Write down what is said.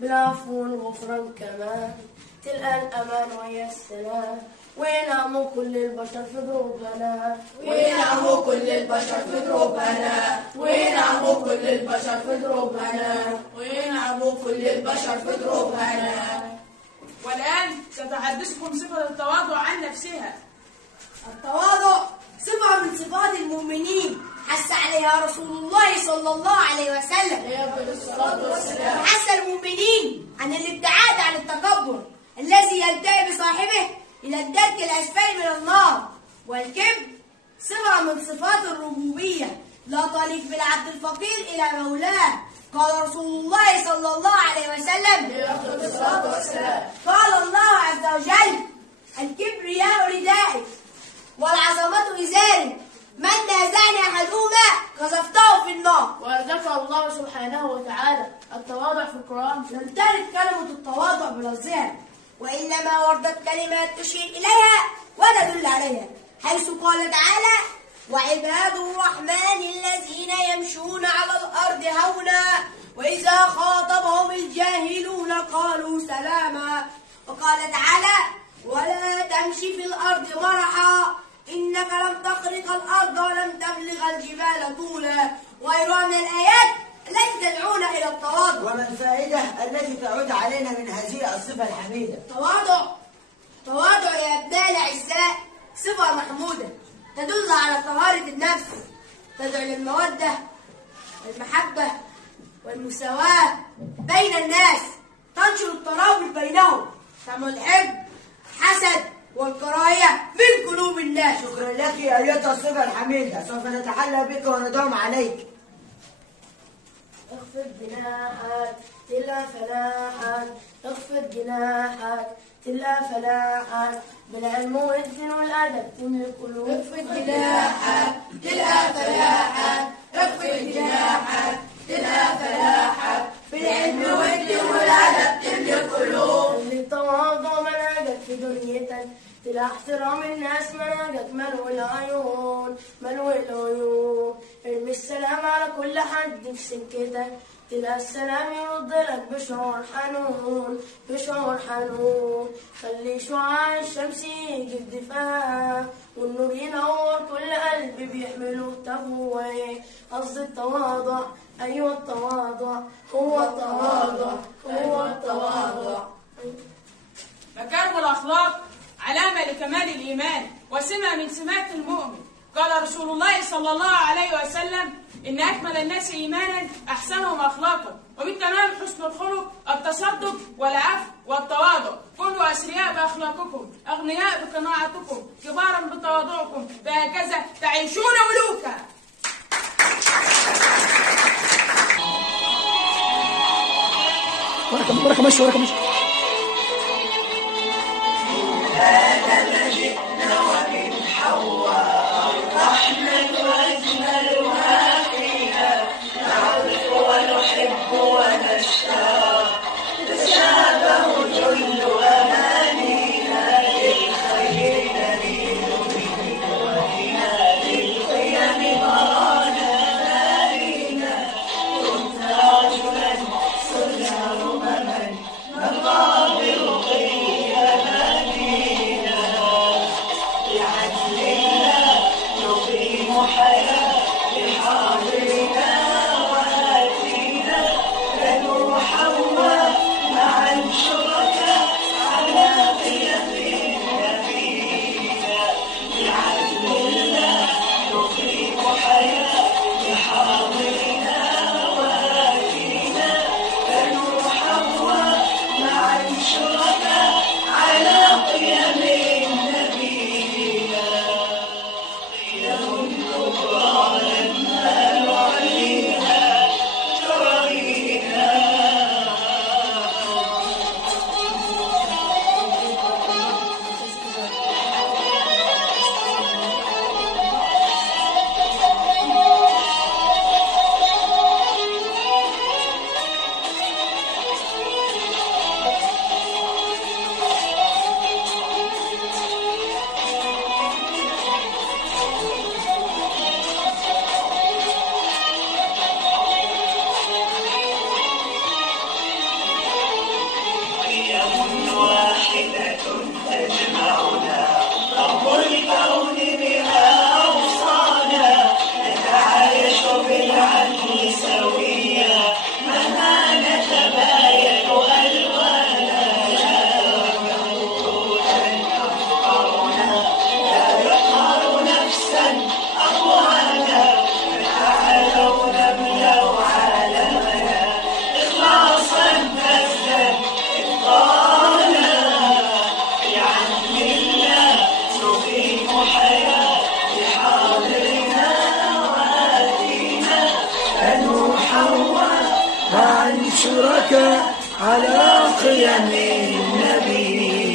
بالعفو والغفران كمان، تلقى الأمان وهي السلام، وينعموا كل البشر في دروبنا، وينعموا كل البشر في دروبنا، وينعموا كل البشر في دروبنا، وينعموا كل البشر في دروبنا. والآن ستحدثكم صفة التواضع عن نفسها. التواضع صفة من صفات المؤمنين حث عليها رسول الله صلى الله عليه وسلم حث المؤمنين عن الابتعاد عن التكبر الذي ينتهي بصاحبه إلى الدرك الأسفل من النار. والكبر صفة من صفات الربوبية لا تليق بالعبد الفقير إلى مولاه. قال رسول الله صلى الله عليه وسلم قال الله عز وجل: الكبرياء ردائي والعظمة إزاري، من نازعني أحدهما قذفته في النار. وذكر الله سبحانه وتعالى التواضع في القرآن. لم ترد كلمة التواضع بلفظها، وإنما وردت كلمات تشير إليها وتدل عليها، حيث قال تعالى: وعباد الرحمن الذين يمشون على الأرض هونا وإذا خاطبهم الجاهلون قالوا سلاما. وقال تعالى: ولا تمشي في الأرض مرحا إنك لم تخرق الأرض ولم تبلغ الجبال طولا. وغيرها من الآيات التي تدعونا إلى التواضع. وما الفائدة التي تعود علينا من هذه الصفة الحميدة؟ تواضع يا أبناء الأعزاء صفة محمودة تدل على طهارة النفس، تدعو للمودة والمحبة والمساواة بين الناس، تنشر الترابط بينهم، تمحو الحقد حسد والكراهية من قلوب الناس. شكرا لك أيتها الصفة الحميدة، سوف نتحلى بك وندوم عليك. اخفض جناحك تلقى فلاحك، اخفض جناحك تلقى فلاحك، بالعلم والدين والأدب تملك القلوب. اخفض جناحك تلقى فلاحك، اخفض جناحك تلقى فلاحك، بالعلم والدين والأدب تملك القلوب. اللي التواضع منهجك في دنيتك، تلقى احترام الناس منهجك، ملو العيون ملو العيون. ارمي السلام على كل حد في سكتك، تلقى السلام يرد لك بشعور حنون بشعور حنون. خلي شعاع الشمس يجي بدفاع والنور ينور كل قلب بيحمله تفوه. قصد التواضع أيوة التواضع هو التواضع هو التواضع. مكارم الأخلاق علامة لكمال الإيمان وسمة من سمات المؤمن. قال رسول الله صلى الله عليه وسلم: إن أكمل الناس إيمانا أحسنهم أخلاقا. ومن تمام حسن الخلق التصدق والعفو والتواضع. كونوا أثرياء بأخلاقكم، أغنياء بقناعتكم، كبارا بتواضعكم، فهكذا تعيشون ملوكا. ورقة مشي هذا جئنا ومن حواء الرحمة أجملها فيها، نعرف ونحب ونشتاق، تشابه جل أمانينا، للخير نميل به وبنا للقيم مرانا نارينا. كنت رجلا صرنا أمما نقابل غير أمانينا، بعدل الله نقيم حياة لحاضرنا وآتينا، بنو حواء معا شركاء على قيم نبينا. بعدل الله نقيم حياة لحاضرنا وآتينا، بنو حواء شركاء على قيم النبي